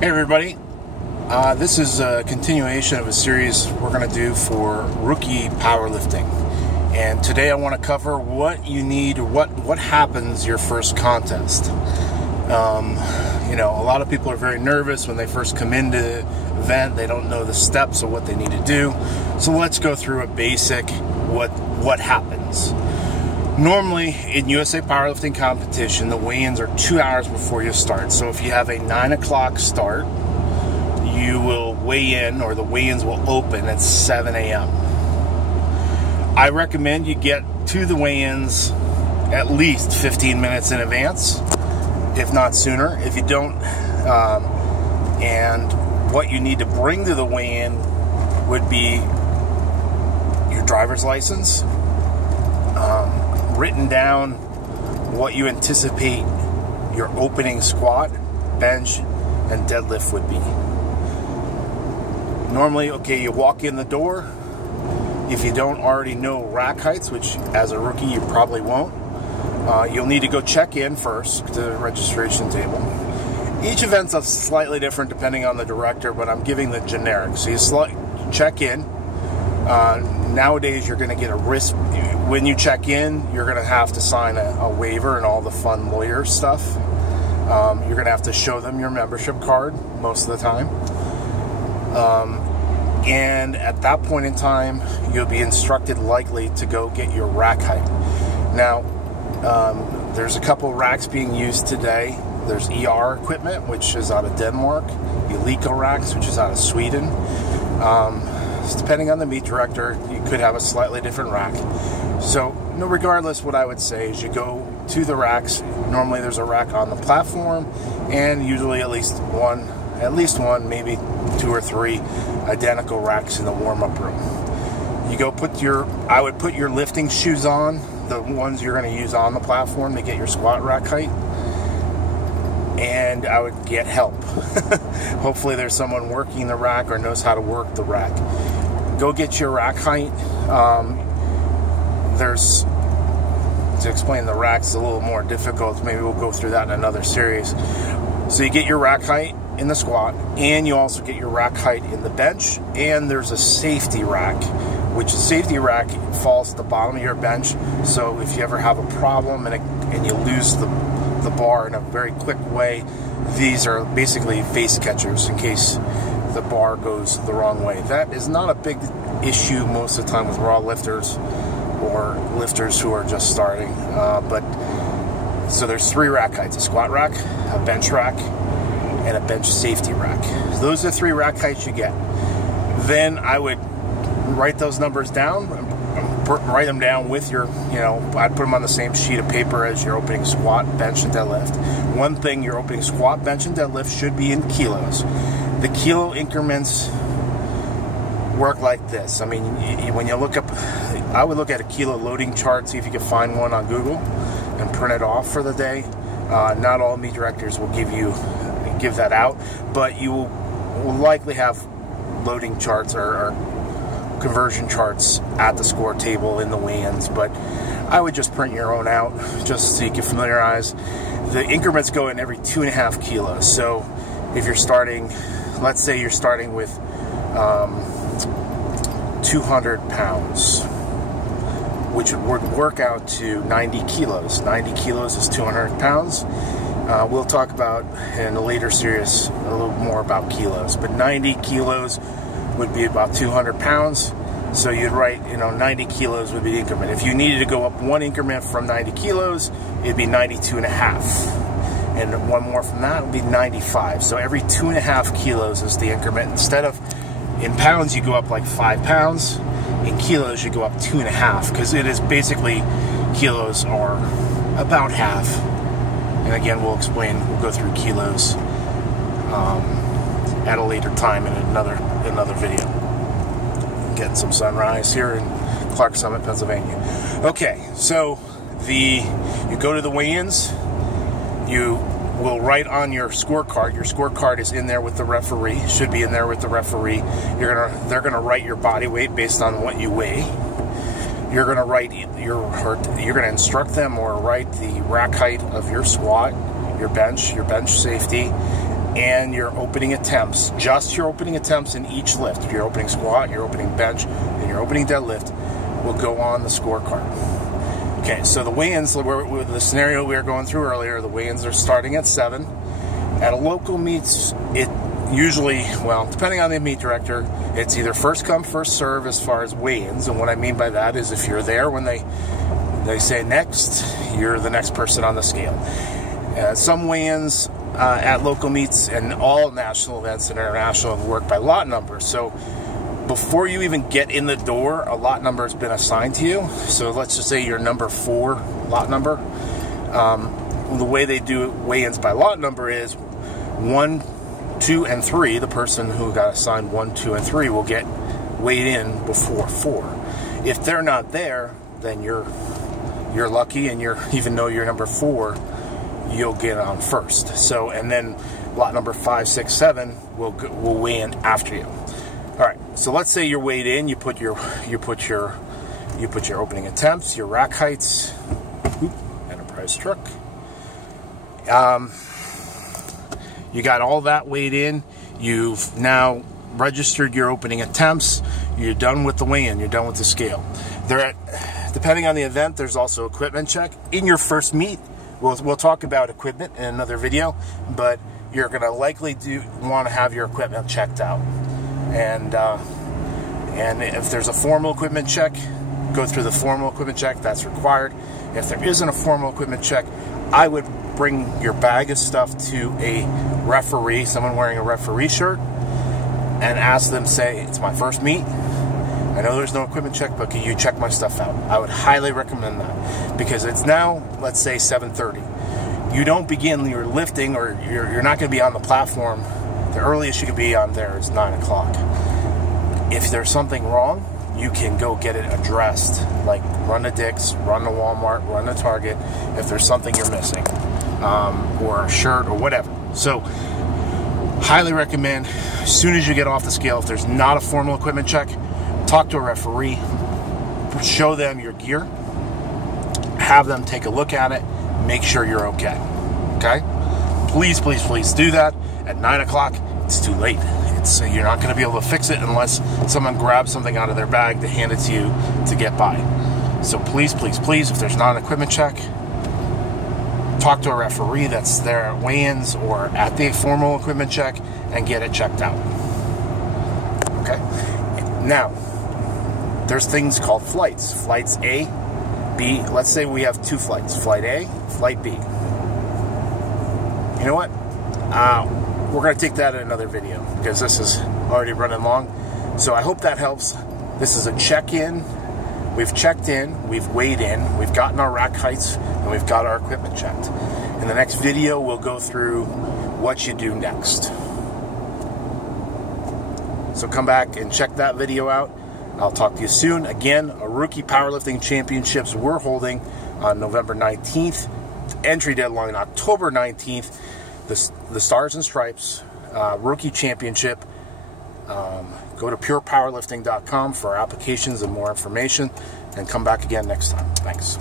Hey everybody, this is a continuation of a series we're going to do for rookie powerlifting, and today I want to cover what you need, what happens your first contest. You know, a lot of people are very nervous when they first come into the event. They don't know the steps of what they need to do, so let's go through a basic what happens. Normally, in USA Powerlifting competition, the weigh-ins are 2 hours before you start. So if you have a 9 o'clock start, you will weigh in, or the weigh-ins will open at 7 a.m. I recommend you get to the weigh-ins at least 15 minutes in advance, if not sooner. If you don't, and what you need to bring to the weigh-in would be your driver's license, written down what you anticipate your opening squat, bench, and deadlift would be. Normally, okay, you walk in the door. If you don't already know rack heights, which as a rookie you probably won't, you'll need to go check in first to the registration table. Each event's slightly different depending on the director, but I'm giving the generic. So you check in. Nowadays, you're going to get a risk. When you check in, you're going to have to sign a waiver and all the fun lawyer stuff. You're going to have to show them your membership card most of the time. And at that point in time, you'll be instructed likely to go get your rack height. Now, there's a couple racks being used today. There's ER equipment, which is out of Denmark. Elico racks, which is out of Sweden. Depending on the meet director, you could have a slightly different rack. So, regardless, what I would say is you go to the racks. Normally, there's a rack on the platform, and usually at least one, maybe 2 or 3 identical racks in the warm-up room. You go I would put your lifting shoes on, the ones you're going to use on the platform to get your squat rack height, and I would get help. Hopefully there's someone working the rack or knows how to work the rack. Go get your rack height. To explain the racks a little more difficult. Maybe we'll go through that in another series. So you get your rack height in the squat, and you also get your rack height in the bench, and there's a safety rack, which safety rack falls at the bottom of your bench. So if you ever have a problem and you lose the bar in a very quick way, these are basically face catchers in case the bar goes the wrong way. That is not a big issue most of the time with raw lifters or lifters who are just starting. So there's 3 rack heights: a squat rack, a bench rack, and a bench safety rack. Those are 3 rack heights you get. Then I would write those numbers down, write them down with your, I'd put them on the same sheet of paper as your opening squat, bench, and deadlift. One thing, your opening squat, bench, and deadlift should be in kilos. The kilo increments work like this. I mean, when you look up, I would look at a kilo loading chart, see if you can find one on Google, and print it off for the day. Not all meet directors will give that out, but you will likely have loading charts or conversion charts at the score table in the weigh-ins, but I would just print your own out just so you can familiarize. The increments go in every 2.5 kilos. So if you're starting, let's say you're starting with 200 pounds, which would work out to 90 kilos. 90 kilos is 200 pounds. We'll talk about in a later series a little more about kilos, but 90 kilos would be about 200 pounds. So you'd write, 90 kilos would be the increment. If you needed to go up 1 increment from 90 kilos, it'd be 92.5. And 1 more from that would be 95. So every 2.5 kilos is the increment. Instead of in pounds, you go up like 5 pounds. In kilos, you go up 2.5, because it is basically, kilos are about half. And again, we'll go through kilos at a later time in another video. Getting some sunrise here in Clark Summit, Pennsylvania. Okay, so you go to the weigh-ins. You will write on your scorecard. Your scorecard is in there with the referee. Should be in there with the referee. They're gonna write your body weight based on what you weigh. You're gonna instruct them or write the rack height of your squat, your bench safety, and your opening attempts, just your opening attempts in each lift, your opening squat, your opening bench, and your opening deadlift, will go on the scorecard. Okay, so the weigh-ins, the scenario we were going through earlier, the weigh-ins are starting at 7. At a local meets, it usually, well, depending on the meet director, it's either first come, first serve as far as weigh-ins. And what I mean by that is if you're there when they say next, you're the next person on the scale. Some weigh-ins at local meets and all national events and international work by lot number. So before you even get in the door, a lot number has been assigned to you. So let's just say you're number 4 lot number. The way they do weigh-ins by lot number is 1, 2, and 3. The person who got assigned 1, 2, and 3 will get weighed in before 4. If they're not there, then you're lucky, and even though you're number 4, you'll get on first. So, and then lot number 5, 6, 7 will weigh in after you. All right. So let's say you're weighed in. You put your opening attempts, your rack heights. Enterprise truck. You got all that weighed in. You've now registered your opening attempts. You're done with the weigh-in. You're done with the scale. Depending on the event, there's also equipment check. In your first meet, we'll talk about equipment in another video, but you're going to likely want to have your equipment checked out. And if there's a formal equipment check, go through the formal equipment check. That's required. If there isn't a formal equipment check, I would bring your bag of stuff to a referee, someone wearing a referee shirt, and ask them, say, it's my first meet. I know there's no equipment check, but can you check my stuff out? I would highly recommend that, because it's now, let's say, 7:30. You don't begin your lifting, or you're not going to be on the platform. The earliest you can be on there is 9 o'clock. If there's something wrong, you can go get it addressed, like run to Dick's, run to Walmart, run to Target, if there's something you're missing, or a shirt or whatever. So, highly recommend, as soon as you get off the scale, if there's not a formal equipment check, talk to a referee, show them your gear, have them take a look at it, make sure you're okay. Okay? Please, please, please do that. At 9 o'clock, it's too late. You're not going to be able to fix it unless someone grabs something out of their bag to hand it to you to get by. So please, please, please, if there's not an equipment check, talk to a referee that's there at weigh-ins or at the formal equipment check and get it checked out. Okay? Now, there's things called flights. Flights A, B. Let's say we have 2 flights. Flight A, Flight B. You know what? We're going to take that in another video, because this is already running long. So I hope that helps. This is a check-in. We've checked in, we've weighed in, we've gotten our rack heights, and we've got our equipment checked. In the next video, we'll go through what you do next. So come back and check that video out. I'll talk to you soon. Again, a Rookie Powerlifting Championships we're holding on November 19th. Entry deadline October 19th. The Stars and Stripes Rookie Championship. Go to purepowerlifting.com for applications and more information, and come back again next time. Thanks.